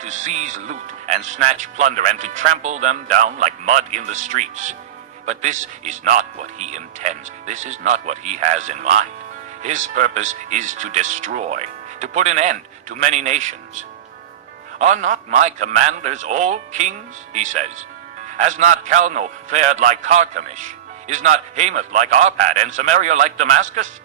to seize loot and snatch plunder and to trample them down like mud in the streets. But this is not what he intends. This is not what he has in mind. His purpose is to destroy, to put an end to many nations. Are not my commanders all kings, he says? Has not Calno fared like Carchemish? Is not Hamath like Arpad, and Samaria like Damascus?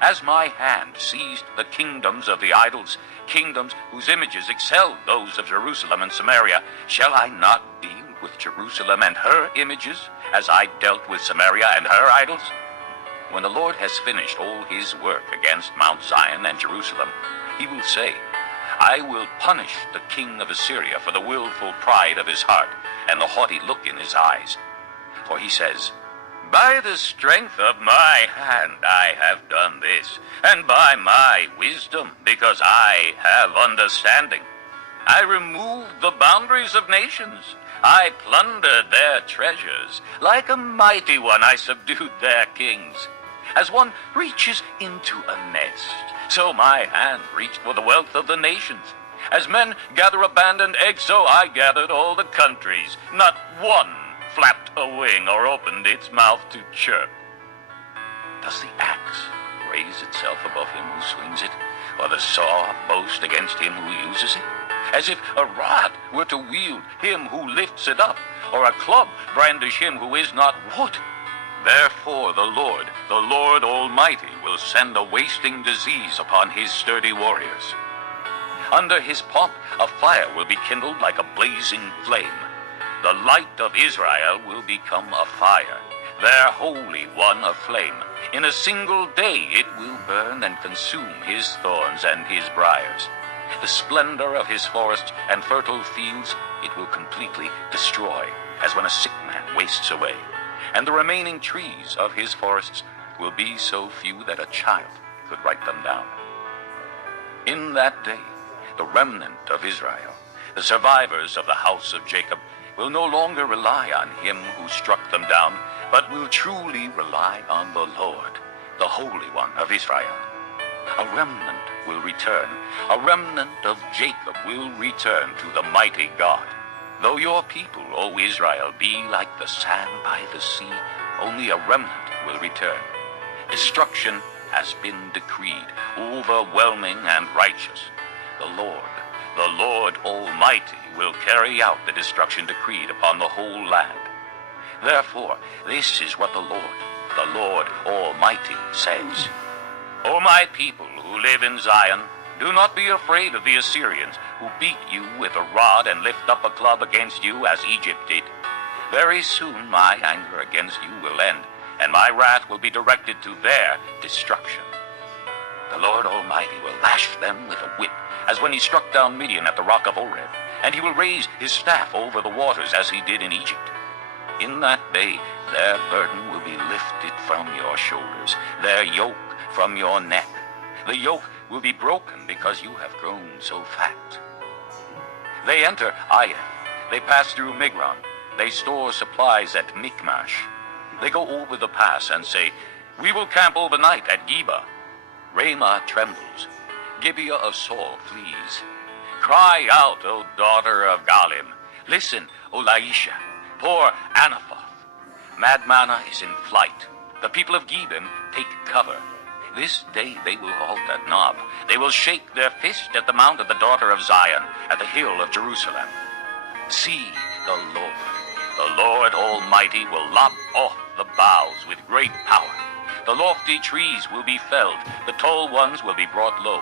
Has my hand seized the kingdoms of the idols, kingdoms whose images excelled those of Jerusalem and Samaria? Shall I not deal with Jerusalem and her images, as I dealt with Samaria and her idols? When the Lord has finished all his work against Mount Zion and Jerusalem, he will say, I will punish the king of Assyria for the willful pride of his heart and the haughty look in his eyes. For he says, by the strength of my hand I have done this, and by my wisdom, because I have understanding. I removed the boundaries of nations. I plundered their treasures. Like a mighty one I subdued their kings. As one reaches into a nest, so my hand reached for the wealth of the nations. As men gather abandoned eggs, so I gathered all the countries. Not one flapped a wing or opened its mouth to chirp. Does the axe raise itself above him who swings it, or the saw boast against him who uses it? As if a rod were to wield him who lifts it up, or a club brandish him who is not wood. Therefore the Lord Almighty, will send a wasting disease upon his sturdy warriors. Under his pomp a fire will be kindled like a blazing flame. The light of Israel will become a fire, their Holy One a flame. In a single day it will burn and consume his thorns and his briars. The splendor of his forests and fertile fields it will completely destroy, as when a sick man wastes away. And the remaining trees of his forests will be so few that a child could write them down. In that day, the remnant of Israel, the survivors of the house of Jacob, will no longer rely on him who struck them down, but will truly rely on the Lord, the Holy One of Israel. A remnant will return. A remnant of Jacob will return to the mighty God. Though your people, O Israel, be like the sand by the sea, only a remnant will return. Destruction has been decreed, overwhelming and righteous. The Lord Almighty, will carry out the destruction decreed upon the whole land. Therefore, this is what the Lord Almighty says. O my people who live in Zion, do not be afraid of the Assyrians, who beat you with a rod and lift up a club against you as Egypt did. Very soon my anger against you will end, and my wrath will be directed to their destruction. The Lord Almighty will lash them with a whip, as when he struck down Midian at the rock of Oreb, and he will raise his staff over the waters as he did in Egypt. In that day their burden will be lifted from your shoulders, their yoke from your neck. The yoke will be broken because you have grown so fat. They enter Aiah, they pass through Migron, they store supplies at Michmash. They go over the pass and say, we will camp overnight at Geba. Ramah trembles, Gibeah of Saul flees. Cry out, O daughter of Galim. Listen, O Laisha, poor Anathoth. Madmanah is in flight. The people of Gebim take cover. This day they will halt at Nob. They will shake their fist at the mount of the daughter of Zion, at the hill of Jerusalem. See, the Lord Almighty will lop off the boughs with great power. The lofty trees will be felled, the tall ones will be brought low.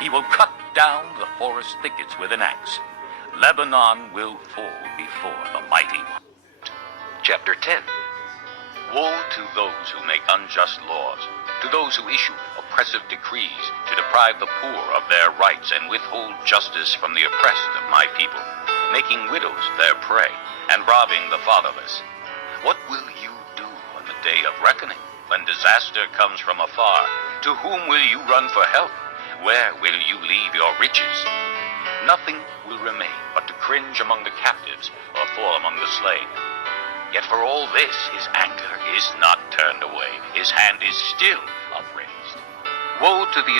He will cut down the forest thickets with an axe. Lebanon will fall before the mighty one. Chapter 10. Woe to those who make unjust laws, to those who issue oppressive decrees to deprive the poor of their rights and withhold justice from the oppressed of my people, making widows their prey and robbing the fatherless. What will you do on the day of reckoning, when disaster comes from afar? To whom will you run for help? Where will you leave your riches? Nothing will remain but to cringe among the captives or fall among the slain. Yet for all this his anger is not turned away. His hand is still upraised. Woe to the